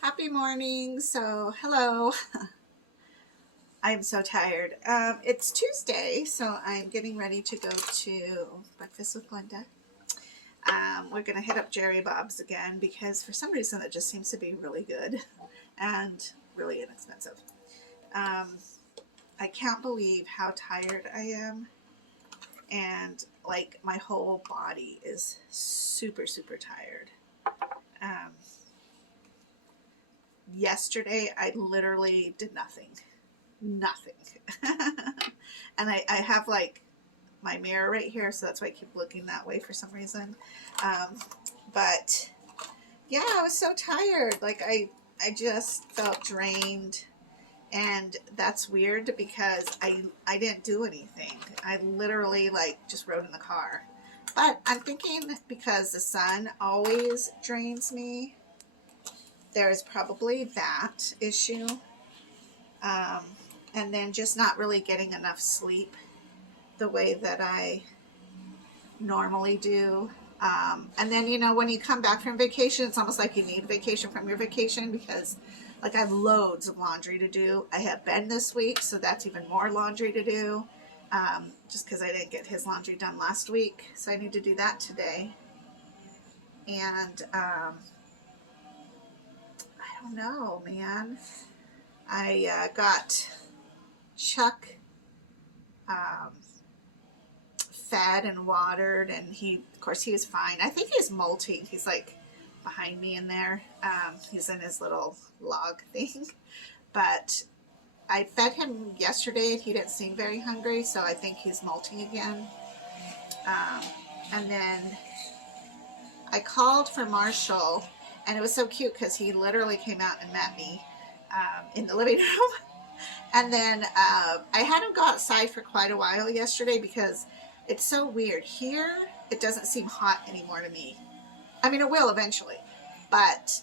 Happy morning. So, hello. I'm so tired. It's Tuesday, so I'm getting ready to go to breakfast with Glenda. We're going to hit up Jerry Bob's again because for some reason it just seems to be really good and really inexpensive. Um, I can't believe how tired I am, and like my whole body is super, super tired. Um, Yesterday, I literally did nothing. And I have like my mirror right here, so that's why I keep looking that way for some reason. But yeah, I was so tired. Like I just felt drained, and that's weird because I didn't do anything. I literally like just rode in the car. But I'm thinking because the sun always drains me, there is probably that issue. Um, and then just not really getting enough sleep the way that I normally do. And then, when you come back from vacation, it's almost like you need vacation from your vacation because, like, I have loads of laundry to do. I have Ben this week, so that's even more laundry to do, just because I didn't get his laundry done last week. So I need to do that today. And I don't know, man. I got Chuck um, fed and watered, and of course he was fine. I think he's molting. He's like behind me in there. He's in his little log thing. But I fed him yesterday and he didn't seem very hungry, so I think he's molting again. um, and then I called for Marshall, and it was so cute because he literally came out and met me in the living room. And then I had him go outside for quite a while yesterday because it's so weird. Here, it doesn't seem hot anymore to me. I mean, it will eventually. But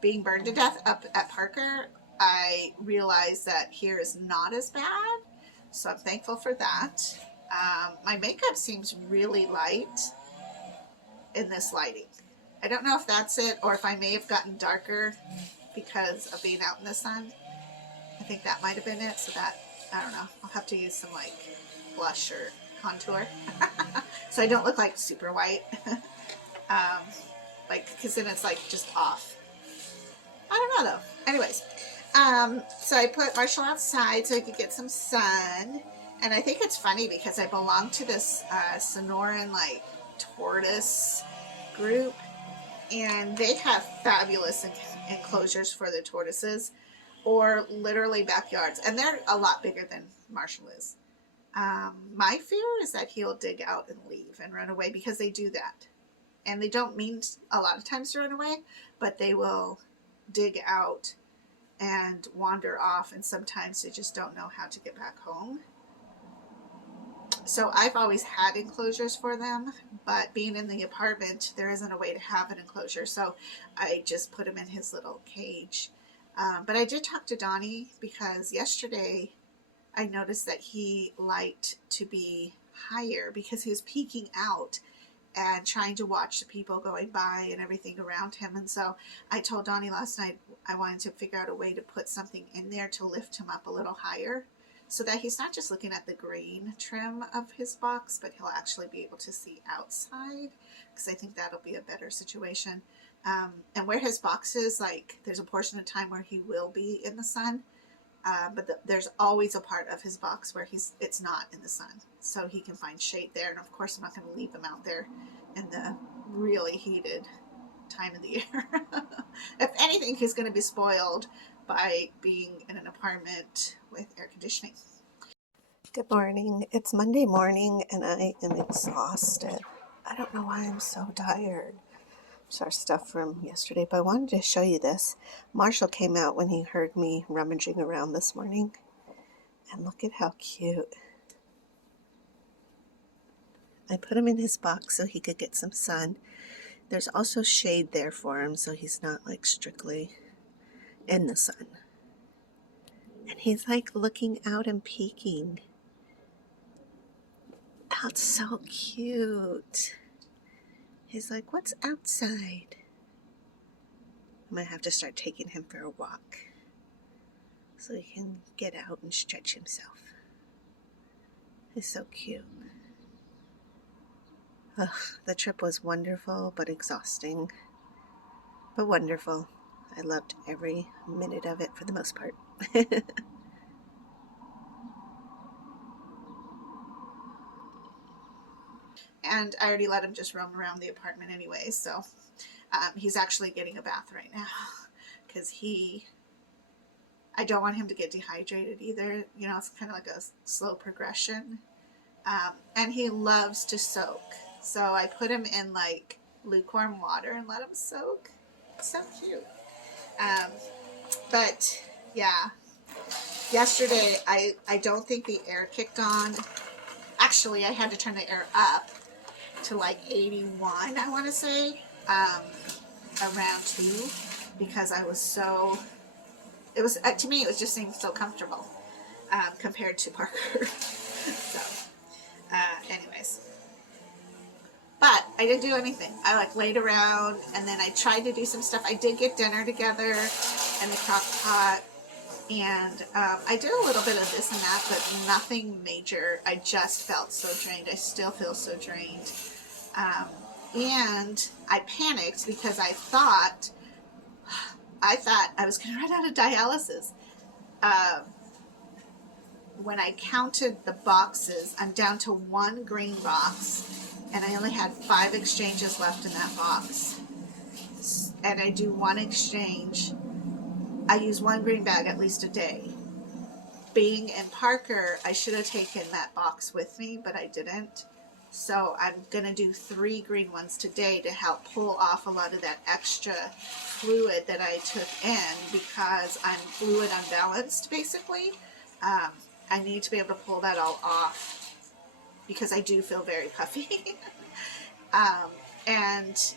being burned to death up at Parker, I realized that here is not as bad. So I'm thankful for that. My makeup seems really light in this lighting. I don't know if that's it or if I may have gotten darker because of being out in the sun. I think that might have been it. So that, I don't know. I'll have to use some like blush or contour so I don't look like super white. um, because then it's like just off. I don't know though. Anyways, so I put Marshall outside so he could get some sun. And I think it's funny because I belong to this Sonoran like tortoise group, and they have fabulous enclosures for the tortoises, or literally backyards, and they're a lot bigger than Marshall is. My fear is that he'll dig out and leave and run away because they do that. And they don't mean a lot of times to run away, but they will dig out and wander off, and sometimes they just don't know how to get back home. So I've always had enclosures for them, but being in the apartment, there isn't a way to have an enclosure, so I just put him in his little cage. But I did talk to Donnie because yesterday I noticed that he liked to be higher because he was peeking out and trying to watch the people going by and everything around him. And so I told Donnie last night I wanted to figure out a way to put something in there to lift him up a little higher so that he's not just looking at the green trim of his box, but he'll actually be able to see outside, because I think that'll be a better situation. And where his box is, like, there's a portion of time where he will be in the sun, but there's always a part of his box where it's not in the sun, so he can find shade there. And of course, I'm not going to leave him out there in the really heated time of the year. If anything, he's going to be spoiled by being in an apartment with air conditioning. Good morning. It's Monday morning and I am exhausted. I don't know why I'm so tired. It's our stuff from yesterday, but I wanted to show you this. Marshall came out when he heard me rummaging around this morning, and look at how cute. I put him in his box so he could get some sun. There's also shade there for him, so he's not like strictly in the sun. And he's like looking out and peeking. That's so cute. He's like, what's outside? I'm going to have to start taking him for a walk so he can get out and stretch himself. He's so cute. Ugh, the trip was wonderful but exhausting, but wonderful. I loved every minute of it for the most part. And I already let him just roam around the apartment anyway, so he's actually getting a bath right now because I don't want him to get dehydrated either. You know, it's kind of like a slow progression. And he loves to soak. So I put him in like lukewarm water and let him soak. It's so cute. But yeah, yesterday I don't think the air kicked on. Actually, I had to turn the air up to like 81, I want to say, around 2, because I was so, it was, to me, it was just seemed so comfortable compared to Parker. So, anyways. But I didn't do anything. I like laid around and then I tried to do some stuff. I did get dinner together in the crock pot. And I did a little bit of this and that, but nothing major. I just felt so drained. I still feel so drained. And I panicked because I thought I was going to run out of dialysis. When I counted the boxes, I'm down to 1 green box, and I only had 5 exchanges left in that box. And I do 1 exchange. I use 1 green bag at least a day. Being in Parker, I should have taken that box with me, but I didn't. So I'm going to do 3 green ones today to help pull off a lot of that extra fluid that I took in because I'm fluid unbalanced, basically. I need to be able to pull that all off because I do feel very puffy. And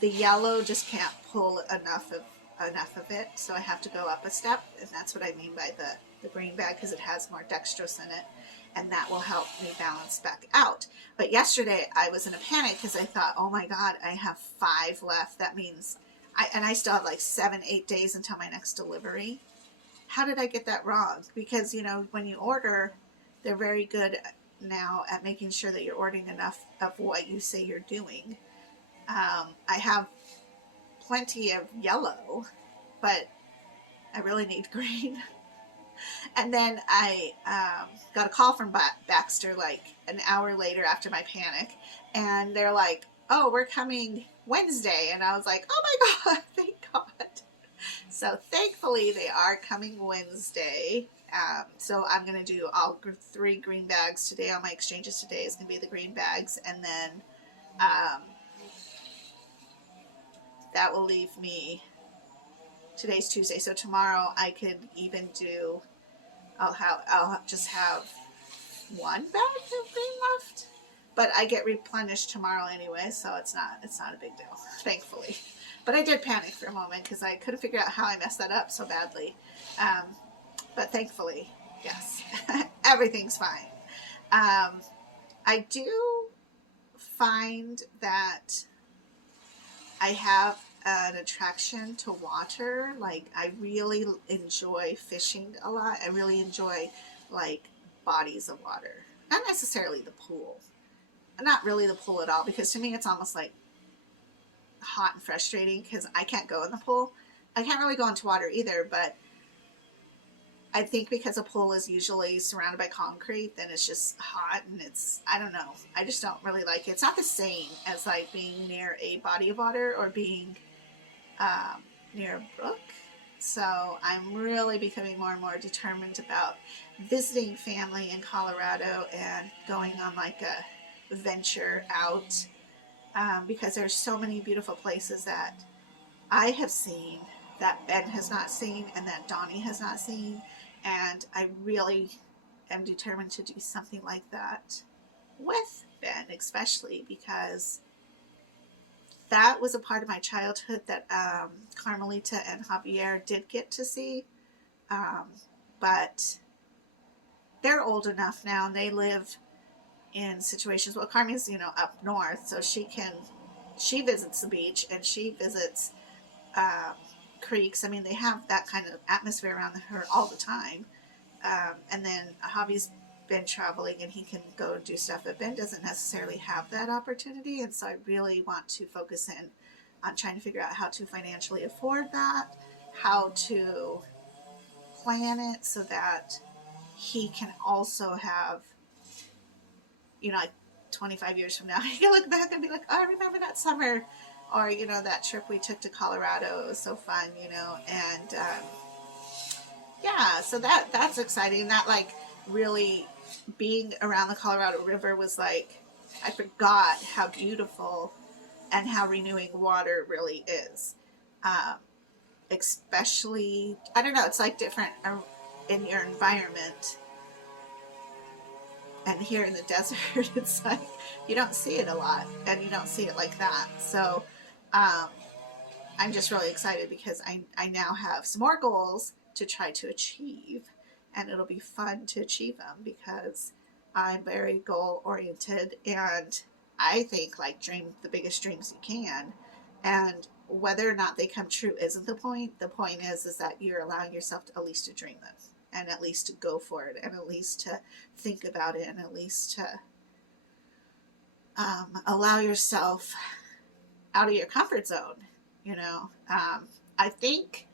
the yellow just can't pull enough of it, so I have to go up a step, and that's what I mean by the green bag, because it has more dextrose in it, and that will help me balance back out. But yesterday I was in a panic because I thought, oh my god, I have 5 left. That means I still have like 7-8 days until my next delivery. How did I get that wrong? Because, you know, when you order, they're very good now at making sure that you're ordering enough of what you say you're doing. I have plenty of yellow, but I really need green. And then I got a call from Baxter like an hour later after my panic, and they're like, oh, we're coming Wednesday. And I was like, oh my god, thank god. So thankfully they are coming Wednesday. So I'm going to do all 3 green bags today. All my exchanges today is going to be the green bags, and then that will leave me, today's Tuesday, so tomorrow I could even do, I'll just have 1 bag of green left, but I get replenished tomorrow anyway, so it's not a big deal, thankfully. But I did panic for a moment because I couldn't figure out how I messed that up so badly. But thankfully, yes, everything's fine. I do find that I have an attraction to water. Like, I really enjoy fishing a lot. I really enjoy like bodies of water, not necessarily the pool, not really the pool at all, because to me it's almost like hot and frustrating because I can't go in the pool. I can't really go into water either, but I think because a pool is usually surrounded by concrete, then it's just hot and it's, I don't know, I just don't really like it. It's not the same as like being near a body of water or being near a brook. So I'm really becoming more and more determined about visiting family in Colorado and going on like a venture out, because there's so many beautiful places that I have seen that Ben has not seen and that Donnie has not seen, and I really am determined to do something like that with Ben, especially because that was a part of my childhood that Carmelita and Javier did get to see, but they're old enough now and they live in situations, well, Carmen's, you know, up north, so she visits the beach and she visits creeks. I mean, they have that kind of atmosphere around her all the time. And then Javi's been traveling and he can go do stuff, but Ben doesn't necessarily have that opportunity. And so I really want to focus in on trying to figure out how to financially afford that, how to plan it so that he can also have, you know, like 25 years from now, he can look back and be like, oh, I remember that summer, or, you know, that trip we took to Colorado. It was so fun, you know, and yeah, so that's exciting. That, like, really being around the Colorado River was like, I forgot how beautiful and how renewing water really is. Um, Especially, I don't know, it's like different in your environment. And here in the desert, it's like you don't see it a lot, and you don't see it like that. So um, I'm just really excited because I now have some more goals to try to achieve, and it'll be fun to achieve them because I'm very goal oriented, and I think, like, dream the biggest dreams you can. And whether or not they come true isn't the point. The point is that you're allowing yourself to, at least to dream them, and at least to go for it, and at least to think about it, and at least to allow yourself out of your comfort zone. You know, I think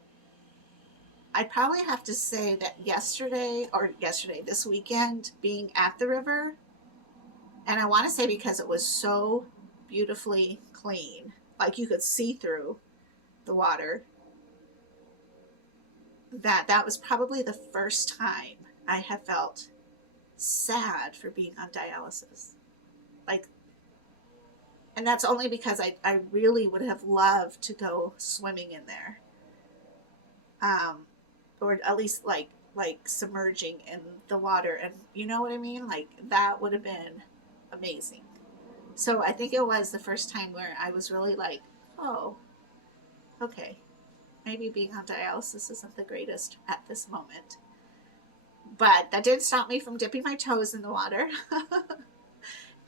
I'd probably have to say that this weekend, being at the river, and I want to say because it was so beautifully clean, like you could see through the water, that was probably the first time I have felt sad for being on dialysis. Like, and that's only because I really would have loved to go swimming in there. Or at least like submerging in the water, and you know what I mean? Like, that would have been amazing. So I think it was the first time where I was really like, oh, okay, maybe being on dialysis isn't the greatest at this moment. But that didn't stop me from dipping my toes in the water.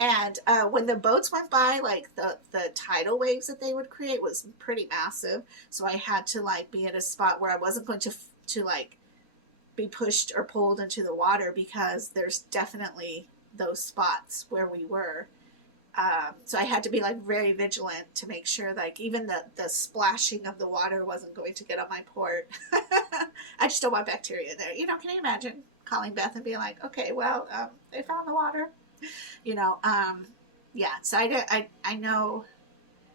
And when the boats went by, like, the tidal waves that they would create was pretty massive. So I had to, like, be at a spot where I wasn't going to like be pushed or pulled into the water, because there's definitely those spots where we were. So I had to be, like, very vigilant to make sure, like, even the splashing of the water wasn't going to get on my port. I just don't want bacteria there. You know, can you imagine calling Beth and being like, okay, well, they found the water? You know, yeah, so I know,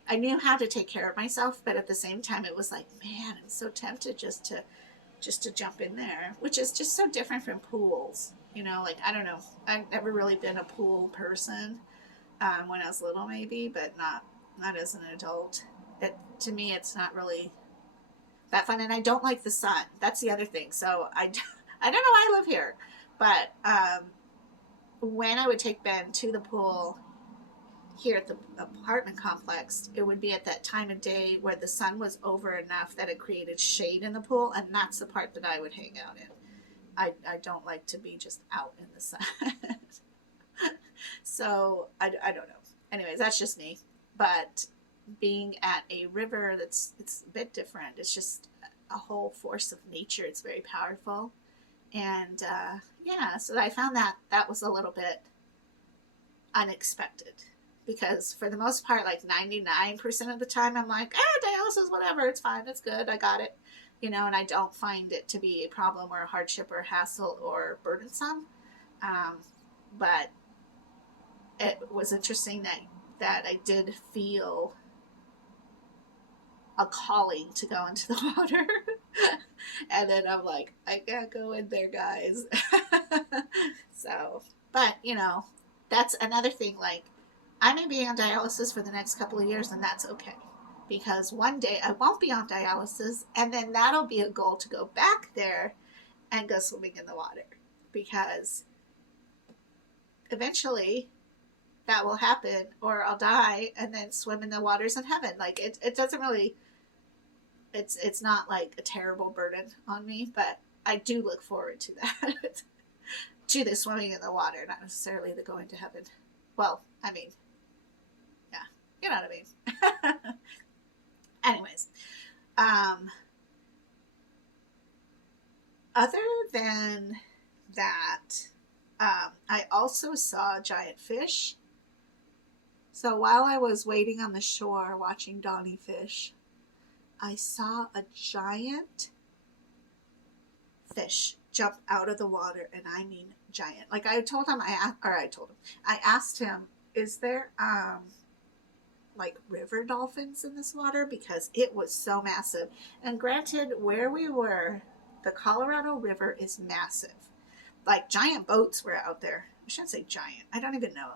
I knew how to take care of myself, but at the same time, it was like, man, I'm so tempted just to jump in there, which is just so different from pools. You know, like, I don't know, I've never really been a pool person. When I was little, maybe, but not as an adult. To me, it's not really that fun, and I don't like the sun. That's the other thing. So I don't know why I live here, but when I would take Ben to the pool here at the apartment complex, it would be at that time of day where the sun was over enough that it created shade in the pool, and that's the part that I would hang out in. I don't like to be just out in the sun. So I don't know. Anyways, that's just me. But being at a river, it's a bit different. It's just a whole force of nature. It's very powerful. And yeah, so I found that was a little bit unexpected, because for the most part, like 99% of the time, I'm like, dialysis, whatever, it's fine, it's good, I got it. You know, and I don't find it to be a problem or a hardship or a hassle or burdensome. But it was interesting that I did feel a calling to go into the water. And then I'm like, I can't go in there, guys. So, but, you know, that's another thing. Like, I may be on dialysis for the next couple of years, and that's okay. Because one day I won't be on dialysis, and then that'll be a goal to go back there and go swimming in the water. Because eventually that will happen, or I'll die and then swim in the waters in heaven. Like, it doesn't really, it's not like a terrible burden on me, but I do look forward to that. To the swimming in the water, not necessarily the going to heaven. Well, I mean, yeah, you know what I mean. Anyways, other than that, I also saw giant fish. So while I was waiting on the shore watching Donnie fish, I saw a giant fish jump out of the water, and I mean giant. Like I told him, I asked him, is there like river dolphins in this water? Because it was so massive. And granted, where we were, the Colorado River is massive. Like giant boats were out there. I shouldn't say giant. I don't even know.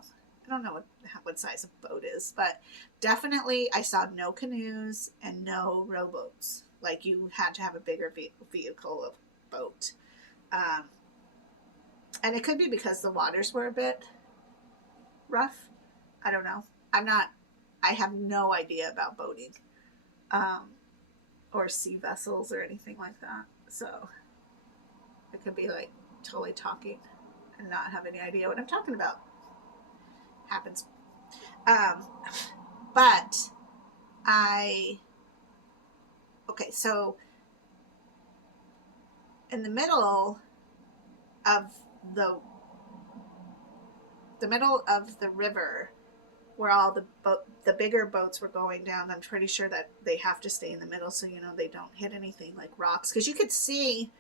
I don't know what size a boat is, but definitely I saw no canoes and no rowboats. Like you had to have a bigger vehicle of boat. And it could be because the waters were a bit rough. I don't know. I have no idea about boating or sea vessels or anything like that. So it could be like totally talking and not have any idea what I'm talking about. Happens. But okay, so in the middle of the river where all the bigger boats were going down, I'm pretty sure that they have to stay in the middle so they don't hit anything like rocks, because you could see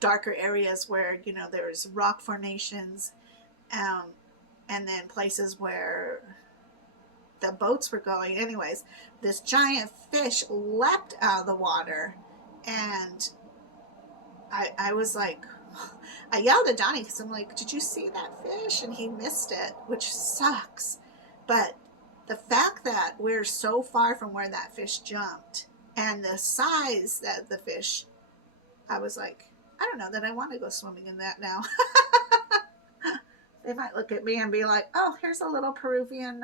darker areas where there's rock formations, and then places where the boats were going. Anyways, this giant fish leapt out of the water, and I was like, I yelled at Donnie because I'm like, did you see that fish? And he missed it, which sucks. But the fact that we're so far from where that fish jumped and the size that the fish, I was like, I don't know that I want to go swimming in that now. They might look at me and be like, oh, here's a little Peruvian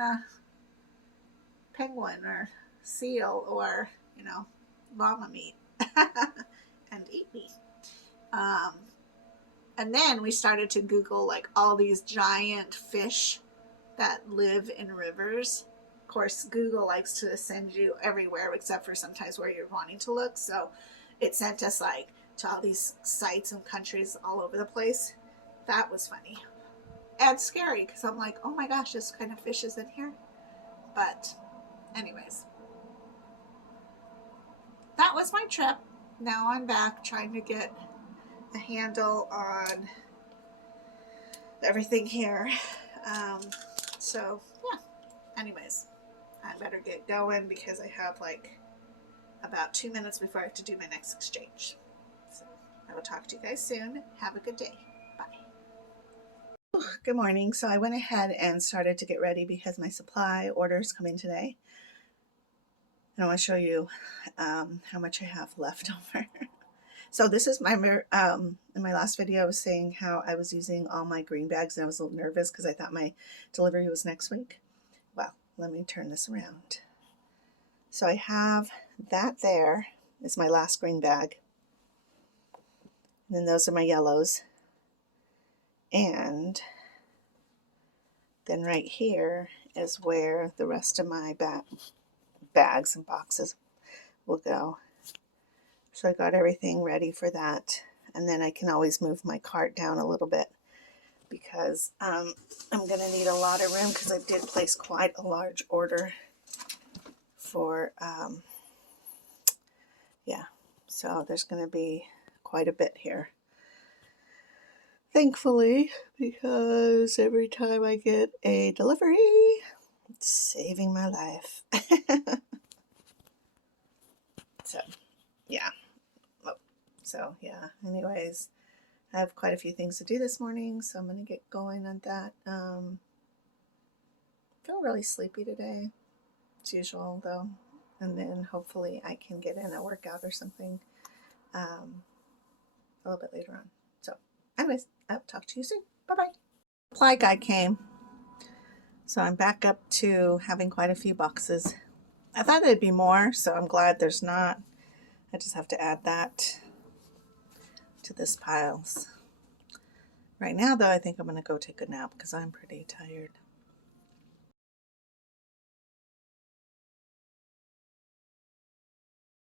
penguin or seal or, llama meat and eat me. And then we started to Google like all these giant fish that live in rivers. Of course, Google likes to send you everywhere except for sometimes where you're wanting to look. So it sent us like to all these sites and countries all over the place. That was funny and scary because I'm like, oh my gosh, this kind of fish is in here. But anyways, that was my trip. Now I'm back trying to get a handle on everything here. So yeah, anyways, I better get going because I have like about 2 minutes before I have to do my next exchange. So I will talk to you guys soon. Have a good day. Bye. Good morning. So I went ahead and started to get ready because my supply orders come in today. And I want to show you how much I have left over. So this is my, in my last video I was saying how I was using all my green bags and I was a little nervous because I thought my delivery was next week. Well, let me turn this around. So I have that there is my last green bag. And then those are my yellows. And then right here is where the rest of my bags and boxes will go. So I got everything ready for that. And then I can always move my cart down a little bit because I'm going to need a lot of room because I did place quite a large order for, yeah. So there's going to be quite a bit here. Thankfully, because every time I get a delivery, it's saving my life. So, yeah. So yeah, anyways, I have quite a few things to do this morning, so I'm going to get going on that. I feel really sleepy today, as usual though, and then hopefully I can get in a workout or something a little bit later on. So anyways, I'll talk to you soon. Bye-bye. Supply guy came, so I'm back up to having quite a few boxes. I thought there'd be more, so I'm glad there's not. I just have to add that to this pile. Right now, though, I think I'm going to go take a nap because I'm pretty tired.